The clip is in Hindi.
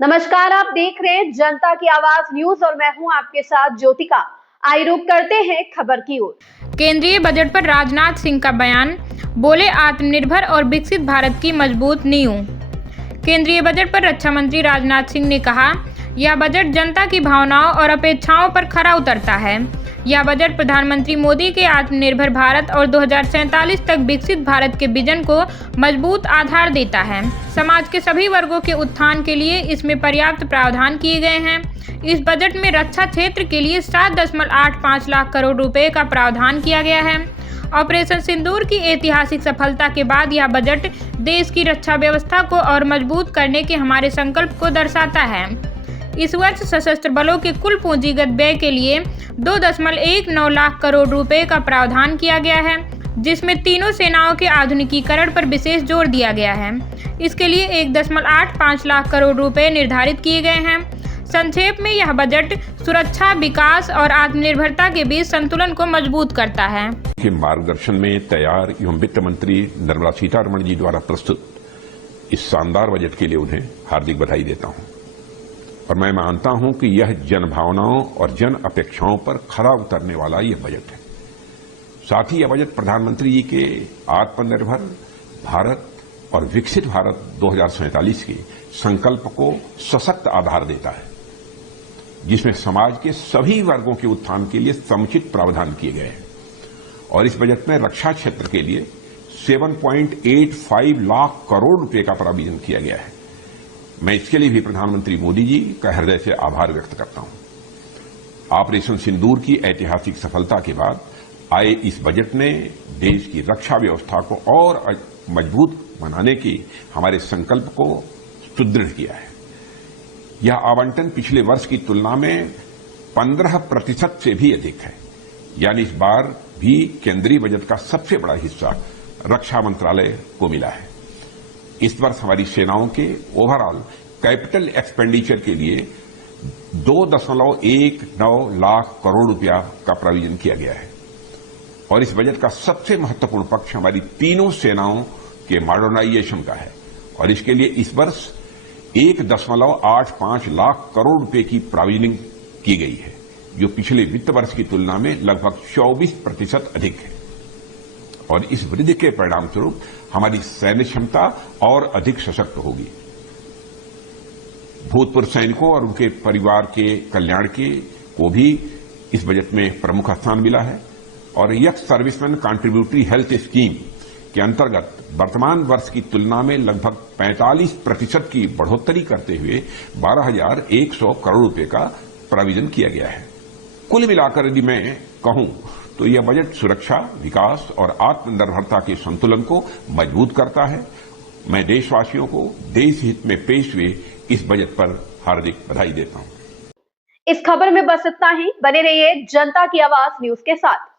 नमस्कार, आप देख रहे हैं जनता की आवाज न्यूज और मैं हूं आपके साथ ज्योतिका। आइए रुक करते हैं खबर की ओर। केंद्रीय बजट पर राजनाथ सिंह का बयान, बोले आत्मनिर्भर और विकसित भारत की मजबूत नींव। केंद्रीय बजट पर रक्षा मंत्री राजनाथ सिंह ने कहा, यह बजट जनता की भावनाओं और अपेक्षाओं पर खरा उतरता है। यह बजट प्रधानमंत्री मोदी के आत्मनिर्भर भारत और 2047 तक विकसित भारत के विजन को मजबूत आधार देता है। समाज के सभी वर्गों के उत्थान के लिए इसमें पर्याप्त प्रावधान किए गए हैं। इस बजट में रक्षा क्षेत्र के लिए 7.85 लाख करोड़ रुपए का प्रावधान किया गया है। ऑपरेशन सिंदूर की ऐतिहासिक सफलता के बाद यह बजट देश की रक्षा व्यवस्था को और मजबूत करने के हमारे संकल्प को दर्शाता है। इस वर्ष सशस्त्र बलों के कुल पूंजीगत व्यय के लिए 2.19 लाख करोड़ रुपए का प्रावधान किया गया है, जिसमें तीनों सेनाओं के आधुनिकीकरण पर विशेष जोर दिया गया है। इसके लिए 1.85 लाख करोड़ रुपए निर्धारित किए गए हैं। संक्षेप में यह बजट सुरक्षा, विकास और आत्मनिर्भरता के बीच संतुलन को मजबूत करता है। के मार्गदर्शन में तैयार एवं वित्त मंत्री निर्मला सीतारमण जी द्वारा प्रस्तुत इस शानदार बजट के लिए उन्हें हार्दिक बधाई देता हूं और मैं मानता हूं कि यह जन भावनाओं और जन अपेक्षाओं पर खरा उतरने वाला यह बजट है। साथ ही यह बजट प्रधानमंत्री जी के आत्मनिर्भर भारत और विकसित भारत 2047 के संकल्प को सशक्त आधार देता है, जिसमें समाज के सभी वर्गों के उत्थान के लिए समुचित प्रावधान किए गए हैं। और इस बजट में रक्षा क्षेत्र के लिए 7.85 लाख करोड़ रुपए का प्रावधान किया गया है। मैं इसके लिए भी प्रधानमंत्री मोदी जी का हृदय से आभार व्यक्त करता हूं। ऑपरेशन सिंदूर की ऐतिहासिक सफलता के बाद आए इस बजट ने देश की रक्षा व्यवस्था को और मजबूत बनाने के हमारे संकल्प को सुदृढ़ किया है। यह आवंटन पिछले वर्ष की तुलना में 15% से भी अधिक है, यानी इस बार भी केंद्रीय बजट का सबसे बड़ा हिस्सा रक्षा मंत्रालय को मिला है। इस वर्ष हमारी सेनाओं के ओवरऑल कैपिटल एक्सपेंडिचर के लिए 2.19 लाख करोड़ रुपया का प्रावधान किया गया है। और इस बजट का सबसे महत्वपूर्ण पक्ष हमारी तीनों सेनाओं के मॉडर्नाइजेशन का है और इसके लिए इस वर्ष 1.85 लाख करोड़ रुपए की प्रावधान की गई है, जो पिछले वित्त वर्ष की तुलना में लगभग 24% अधिक है। और इस वृद्धि के परिणाम स्वरूप हमारी सैन्य क्षमता और अधिक सशक्त होगी। भूतपूर्व सैनिकों और उनके परिवार के कल्याण को भी इस बजट में प्रमुख स्थान मिला है और young serviceman contributory health scheme के अंतर्गत वर्तमान वर्ष की तुलना में लगभग 45% की बढ़ोतरी करते हुए 12,100 करोड़ रुपए का प्रावधान किया गया है। कुल मिलाकर यदि मैं कहूं तो यह बजट सुरक्षा, विकास और आत्मनिर्भरता के संतुलन को मजबूत करता है। मैं देशवासियों को देश हित में पेश हुए इस बजट पर हार्दिक बधाई देता हूं। इस खबर में बस इतना ही। बने रहिए जनता की आवाज न्यूज के साथ।